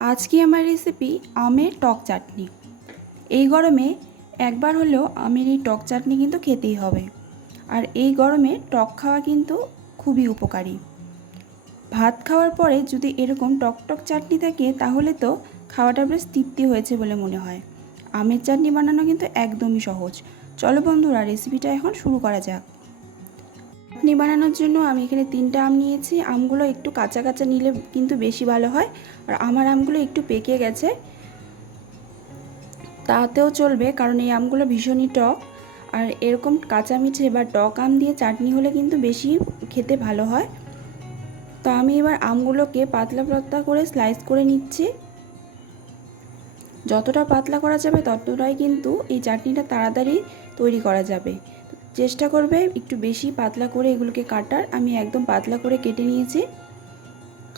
আজকে আমার রেসিপি আমের টক চাটনি। এই গরমে একবার হলেও আমের এই টক চাটনি কিন্তু খেতেই হবে। আর এই গরমে টক খাওয়া কিন্তু খুবই উপকারী। ভাত খাওয়ার পরে যদি এরকম টক টক চাটনি থাকে তাহলে তো খাওয়াটা বেশ তৃপ্তি হয়েছে বলে মনে হয়। আমের চাটনি বানানো কিন্তু একদমই সহজ। চলো বন্ধুরা, রেসিপিটা এখন শুরু করা যাক। চাটনি বানানোর জন্য আমি এখানে 3টা আম নিয়েছি। আমগুলো একটু কাঁচা কাঁচা নিলে কিন্তু বেশি ভালো হয়। আর আমার আমগুলো একটু পেকে গেছে, তাতেও চলবে, কারণ এই আমগুলো ভীষণই টক। আর এরকম কাঁচা মিঠে বা টক আম দিয়ে চাটনি হলে কিন্তু বেশি খেতে ভালো হয়। তো আমি এবার আমগুলোকে পাতলা পাতলা করে স্লাইস করে নিচ্ছি। যতটা পাতলা করা যাবে ততটাই কিন্তু এই চাটনিটা তাড়াতাড়ি তৈরি করা যাবে। চেষ্টা করবে একটু বেশি পাতলা করে এগুলোকে কাটার। আমি একদম পাতলা করে কেটে নিয়েছি,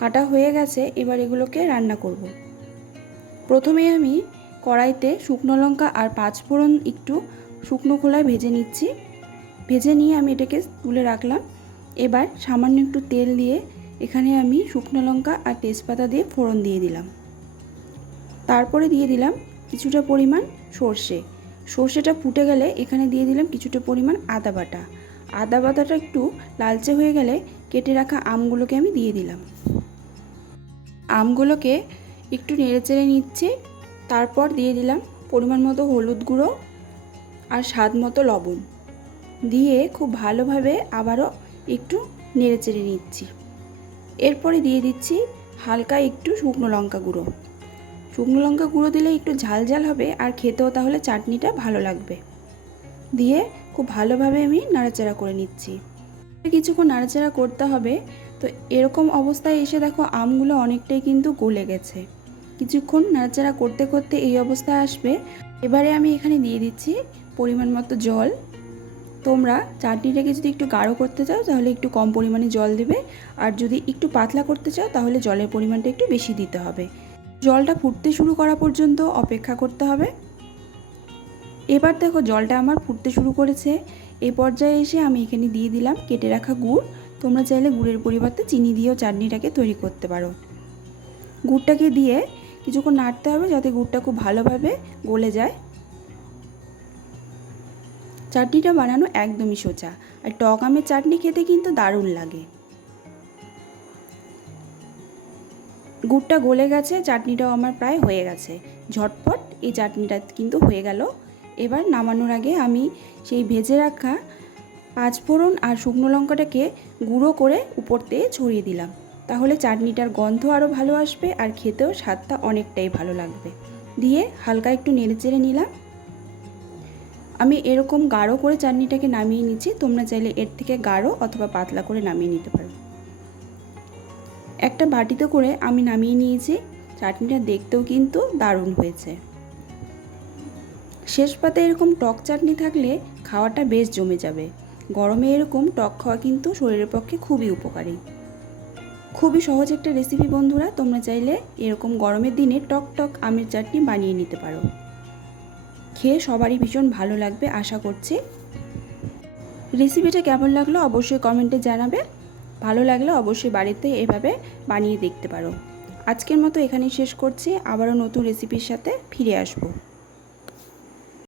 কাটা হয়ে গেছে। এবার এগুলোকে রান্না করব। প্রথমে আমি কড়াইতে শুকনো লঙ্কা আর 5 ফোড়ন একটু শুকনো খোলায় ভেজে নিচ্ছি। ভেজে নিয়ে আমি এটাকে তুলে রাখলাম। এবার সামান্য একটু তেল দিয়ে এখানে আমি শুকনো লঙ্কা আর তেজপাতা দিয়ে ফোড়ন দিয়ে দিলাম। তারপরে দিয়ে দিলাম কিছুটা পরিমাণ সর্ষে। সর্ষেটা ফুটে গেলে এখানে দিয়ে দিলাম কিছুটা পরিমাণ আদা বাটা। আদা বাটাটা একটু লালচে হয়ে গেলে কেটে রাখা আমগুলোকে আমি দিয়ে দিলাম। আমগুলোকে একটু নেড়েচেড়ে নিচ্ছি। তারপর দিয়ে দিলাম পরিমাণ মতো হলুদ গুঁড়ো আর স্বাদ মতো লবণ দিয়ে খুব ভালোভাবে আবারও একটু নেড়েচেড়ে নিচ্ছি। এরপরে দিয়ে দিচ্ছি হালকা একটু শুকনো লঙ্কা গুঁড়ো। শুকনো লঙ্কা গুঁড়ো দিলে একটু ঝাল ঝাল হবে আর খেতেও তাহলে চাটনিটা ভালো লাগবে। দিয়ে খুব ভালোভাবে আমি নাড়াচাড়া করে নিচ্ছি। কিছুক্ষণ নাড়াচাড়া করতে হবে। তো এরকম অবস্থায় এসে দেখো আমগুলো অনেকটাই কিন্তু গলে গেছে। কিছুক্ষণ নাড়াচাড়া করতে করতে এই অবস্থায় আসবে। এবারে আমি এখানে দিয়ে দিচ্ছি পরিমাণ মতো জল। তোমরা চাটনিটাকে যদি একটু গাঢ় করতে চাও তাহলে একটু কম পরিমাণে জল দেবে, আর যদি একটু পাতলা করতে চাও তাহলে জলের পরিমাণটা একটু বেশি দিতে হবে। জলটা ফুটতে শুরু করা পর্যন্ত অপেক্ষা করতে হবে। এবার দেখো জলটা আমার ফুটতে শুরু করেছে। এই পর্যায়ে এসে আমি এখানে দিয়ে দিলাম কেটে রাখা গুড়। তোমরা চাইলে গুড়ের পরিবর্তে চিনি দিয়েও চাটনিটাকে তৈরি করতে পারো। গুড়টাকে দিয়ে কিছুক্ষণ নাড়তে হবে যাতে গুড়টা খুব ভালোভাবে গলে যায়। চাটনিটা বানানো একদমই সোজা, আর টক আমের চাটনি খেতে কিন্তু দারুণ লাগে। গুড়টা গলে গেছে, চাটনিটাও আমার প্রায় হয়ে গেছে। ঝটপট এই চাটনিটা কিন্তু হয়ে গেল। এবার নামানোর আগে আমি সেই ভেজে রাখা 5 ফোড়ন আর শুকনো লঙ্কাটাকে গুঁড়ো করে উপর দিয়ে ছড়িয়ে দিলাম। তাহলে চাটনিটার গন্ধ আরও ভালো আসবে আর খেতেও স্বাদটা অনেকটাই ভালো লাগবে। দিয়ে হালকা একটু নেড়েচেড়ে নিলাম। আমি এরকম গাঢ় করে চাটনিটাকে নামিয়ে নিচ্ছি। তোমরা চাইলে এর থেকে গাঢ় অথবা পাতলা করে নামিয়ে নিতে পারো। একটা বাটিতে করে আমি নামিয়ে নিয়েছি। চাটনিটা দেখতেও কিন্তু দারুণ হয়েছে। শেষ পাতে এরকম টক চাটনি থাকলে খাওয়াটা বেশ জমে যাবে। গরমে এরকম টক খাওয়া কিন্তু শরীরের পক্ষে খুবই উপকারী। খুবই সহজ একটা রেসিপি বন্ধুরা। তোমরা চাইলে এরকম গরমের দিনে টক টক আমের চাটনি বানিয়ে নিতে পারো। খেয়ে সবারই ভীষণ ভালো লাগবে আশা করছি। রেসিপিটা কেমন লাগলো অবশ্যই কমেন্টে জানাবে। ভালো লাগলে অবশ্যই বাড়িতে এভাবে বানিয়ে দেখতে পারো। আজকের মতো এখানেই শেষ করছি। আবারও নতুন রেসিপির সাথে ফিরে আসবো।